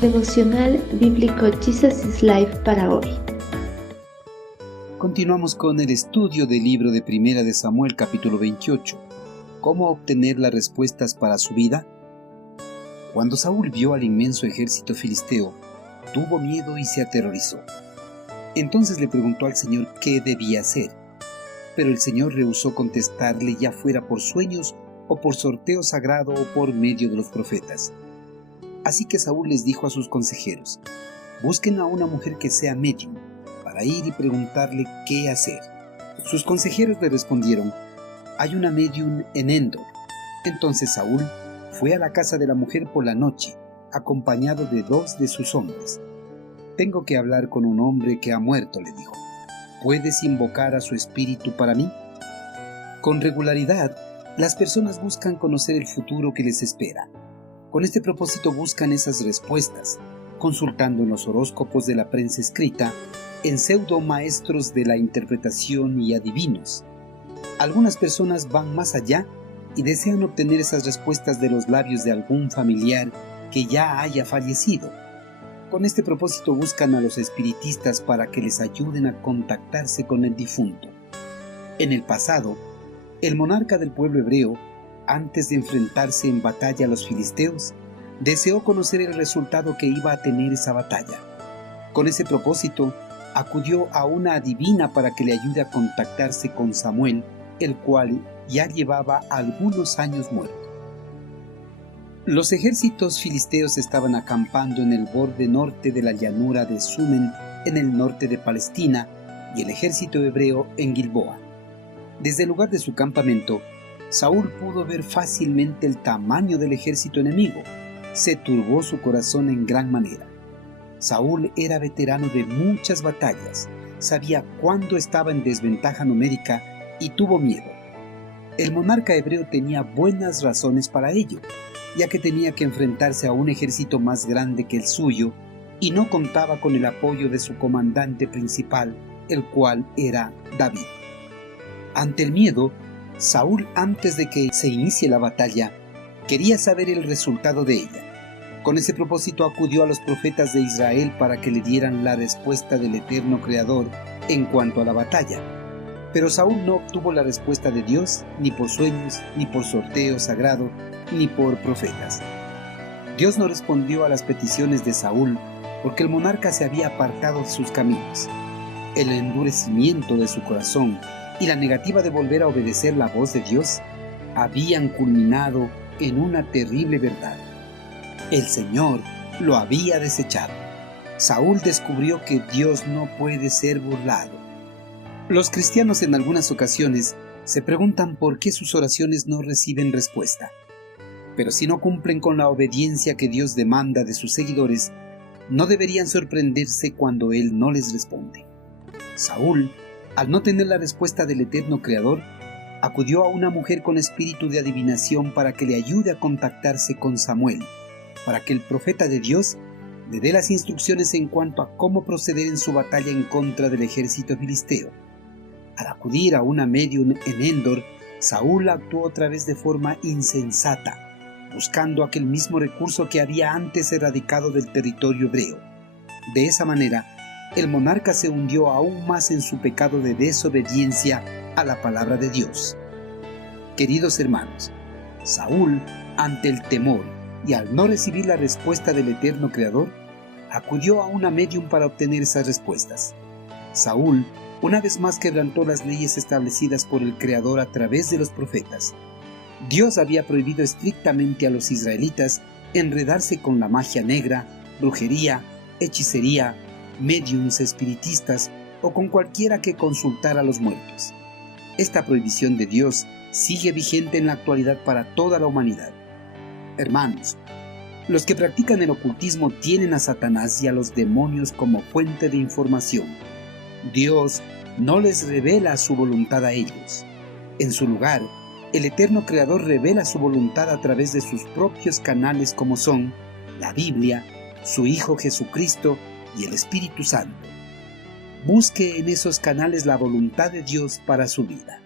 Devocional Bíblico Jesus is Life para hoy. Continuamos con el estudio del libro de Primera de Samuel, capítulo 28. ¿Cómo obtener las respuestas para su vida? Cuando Saúl vio al inmenso ejército filisteo, tuvo miedo y se aterrorizó. Entonces le preguntó al Señor qué debía hacer. Pero el Señor rehusó contestarle, ya fuera por sueños o por sorteo sagrado o por medio de los profetas. Así que Saúl les dijo a sus consejeros: busquen a una mujer que sea médium, para ir y preguntarle qué hacer. Sus consejeros le respondieron: hay una médium en Endor. Entonces Saúl fue a la casa de la mujer por la noche, acompañado de 2 de sus hombres. Tengo que hablar con un hombre que ha muerto, le dijo. ¿Puedes invocar a su espíritu para mí? Con regularidad, las personas buscan conocer el futuro que les espera. Con este propósito buscan esas respuestas, consultando en los horóscopos de la prensa escrita, en pseudo maestros de la interpretación y adivinos. Algunas personas van más allá y desean obtener esas respuestas de los labios de algún familiar que ya haya fallecido. Con este propósito buscan a los espiritistas para que les ayuden a contactarse con el difunto. En el pasado, el monarca del pueblo hebreo, antes de enfrentarse en batalla a los filisteos, deseó conocer el resultado que iba a tener esa batalla. Con ese propósito, acudió a una adivina para que le ayude a contactarse con Samuel, el cual ya llevaba algunos años muerto. Los ejércitos filisteos estaban acampando en el borde norte de la llanura de Sumen, en el norte de Palestina, y el ejército hebreo en Gilboa. Desde el lugar de su campamento, Saúl pudo ver fácilmente el tamaño del ejército enemigo. Se turbó su corazón en gran manera. Saúl era veterano de muchas batallas, sabía cuándo estaba en desventaja numérica y tuvo miedo. El monarca hebreo tenía buenas razones para ello, ya que tenía que enfrentarse a un ejército más grande que el suyo y no contaba con el apoyo de su comandante principal, el cual era David. Ante el miedo, Saúl, antes de que se inicie la batalla, quería saber el resultado de ella. Con ese propósito acudió a los profetas de Israel para que le dieran la respuesta del eterno Creador en cuanto a la batalla. Pero Saúl no obtuvo la respuesta de Dios ni por sueños, ni por sorteo sagrado, ni por profetas. Dios no respondió a las peticiones de Saúl porque el monarca se había apartado de sus caminos. El endurecimiento de su corazón y la negativa de volver a obedecer la voz de Dios habían culminado en una terrible verdad. El Señor lo había desechado. Saúl descubrió que Dios no puede ser burlado. Los cristianos en algunas ocasiones se preguntan por qué sus oraciones no reciben respuesta. Pero si no cumplen con la obediencia que Dios demanda de sus seguidores, no deberían sorprenderse cuando Él no les responde. Saúl, al no tener la respuesta del eterno Creador, acudió a una mujer con espíritu de adivinación para que le ayude a contactarse con Samuel, para que el profeta de Dios le dé las instrucciones en cuanto a cómo proceder en su batalla en contra del ejército filisteo. Al acudir a una médium en Endor, Saúl actuó otra vez de forma insensata, buscando aquel mismo recurso que había antes erradicado del territorio hebreo. De esa manera, el monarca se hundió aún más en su pecado de desobediencia a la palabra de Dios. Queridos hermanos, Saúl, ante el temor y al no recibir la respuesta del eterno Creador, acudió a una médium para obtener esas respuestas. Saúl, una vez más, quebrantó las leyes establecidas por el Creador a través de los profetas. Dios había prohibido estrictamente a los israelitas enredarse con la magia negra, brujería, hechicería, médiums espiritistas o con cualquiera que consultara a los muertos. Esta prohibición de Dios sigue vigente en la actualidad para toda la humanidad. Hermanos, los que practican el ocultismo tienen a Satanás y a los demonios como fuente de información. Dios no les revela su voluntad a ellos. En su lugar, el eterno Creador revela su voluntad a través de sus propios canales como son la Biblia, su Hijo Jesucristo y el Espíritu Santo. Busque en esos canales la voluntad de Dios para su vida.